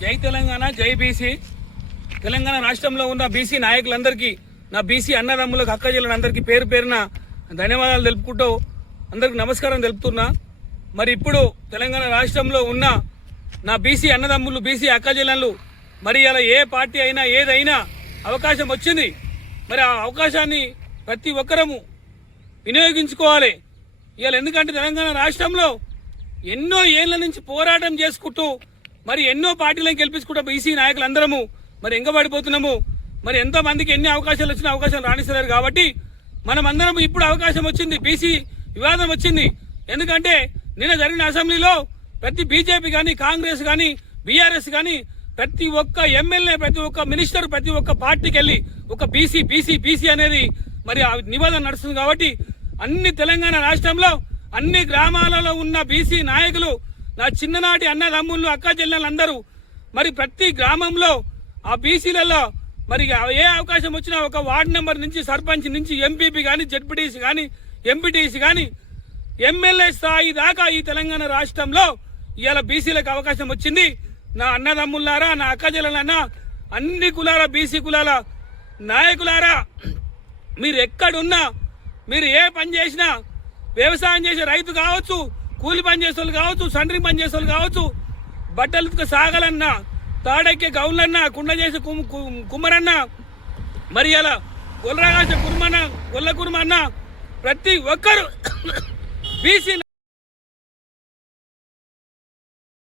జై తెలంగాణ, జై బీసీ. తెలంగాణ రాష్ట్రంలో ఉన్న బీసీ నాయకులందరికీ, నా బీసీ అన్నదమ్ములకు, అక్క చెల్లెలందరికీ పేరు పేరున ధన్యవాదాలు తెలుపుకుంటూ అందరికి నమస్కారం తెలుపుతున్నా. మరి ఇప్పుడు తెలంగాణ రాష్ట్రంలో ఉన్న నా బీసీ అన్నదమ్ములు, బీసీ అక్క చెల్లెళ్ళు, మరి ఇలా ఏ పార్టీ అయినా ఏదైనా అవకాశం వచ్చింది. మరి ఆ అవకాశాన్ని ప్రతి ఒక్కరము వినియోగించుకోవాలి. ఇవాళ ఎందుకంటే తెలంగాణ రాష్ట్రంలో ఎన్నో ఏళ్ల నుంచి పోరాటం చేసుకుంటూ మరి ఎన్నో పార్టీలను గెలిపించుకుంటూ బీసీ నాయకులందరము మరి ఎంగబడిపోతున్నాము. మరి ఎంతో మందికి ఎన్ని అవకాశాలు వచ్చినా అవకాశాలు రాణిస్తలేరు. కాబట్టి మనం అందరం ఇప్పుడు అవకాశం వచ్చింది, బీసీ వివాదం వచ్చింది. ఎందుకంటే నిన్న జరిగిన అసెంబ్లీలో ప్రతి బీజేపీ కానీ, కాంగ్రెస్ కానీ, బీఆర్ఎస్ కానీ ప్రతి ఒక్క ఎమ్మెల్యే, ప్రతి ఒక్క మినిస్టర్, ప్రతి ఒక్క పార్టీకి వెళ్ళి ఒక బీసీ బీసీ బీసీ అనేది మరి ఆ నిబంధన నడుస్తుంది. కాబట్టి అన్ని తెలంగాణ రాష్ట్రంలో అన్ని గ్రామాలలో ఉన్న బీసీ నాయకులు, నా చిన్ననాటి అన్నదమ్ముళ్ళు, అక్క చెల్లెళ్ళందరూ మరి ప్రతి గ్రామంలో ఆ బీసీలలో మరి ఏ అవకాశం వచ్చినా ఒక వార్డు నెంబర్ నుంచి, సర్పంచ్ నుంచి, ఎంపీపీ కానీ, జెడ్పీటీసీ కానీ, ఎంపీటీసీ కానీ, ఎమ్మెల్యే స్థాయి దాకా ఈ తెలంగాణ రాష్ట్రంలో ఇవాళ బీసీలకు అవకాశం వచ్చింది. నా అన్నదమ్ములారా, నా అక్క చెల్లెలన్నా, అన్ని కులాల బీసీ కులాల నాయకులారా, మీరు ఎక్కడున్నా, మీరు ఏ పని చేసినా, వ్యవసాయం చేసే రైతు కావచ్చు, కూలి పని చేసే వాళ్ళు కావచ్చు, సండ్రింగ్ పని చేసే వాళ్ళు కావచ్చు, బట్టలు సాగలన్నా, తాడెక్కే గౌన్లన్నా, కుండ చేసే కుమ్మరన్నా, మరి అలా గొల్లరాగాసే కుర్మన్న, గొల్ల కుర్మ అన్న, ప్రతి ఒక్కరు బీసీ